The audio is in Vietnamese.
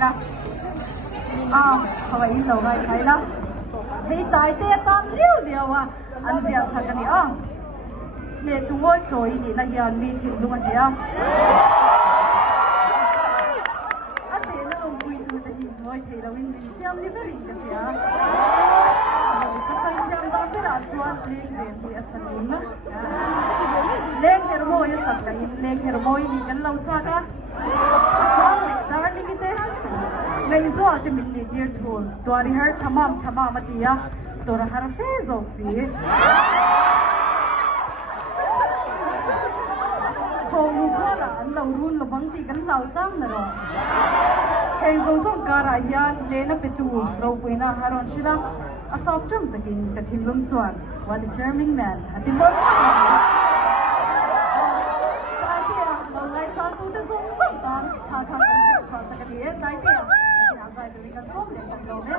là hawai in lo ngai khai la hei tai te tan liu liu an zia sakani ne tungoi choi ni na hian mi thil lunga te ate na long pui tu te hi ngoi thei rawin min siam ni berin ka sia ka sai thiam da pera chuan leng zen ni asalin na leng hermo ya sakani leng hermo ni kan lo cha ka chang le dar ni ki te ngai zo ate min ni dir thul twari har thamam atia tora har fe zok si khong khola an lo run lo bang ti kan lau tang na ro heng zong kara hian le na petu ro puina haron shila asop cham takin ka thilum chuan wa the charming man atimor tai ti lo lai sa tu te zong tan tha kan che cha sakani tai ti na zai tu kan som le kan lo ne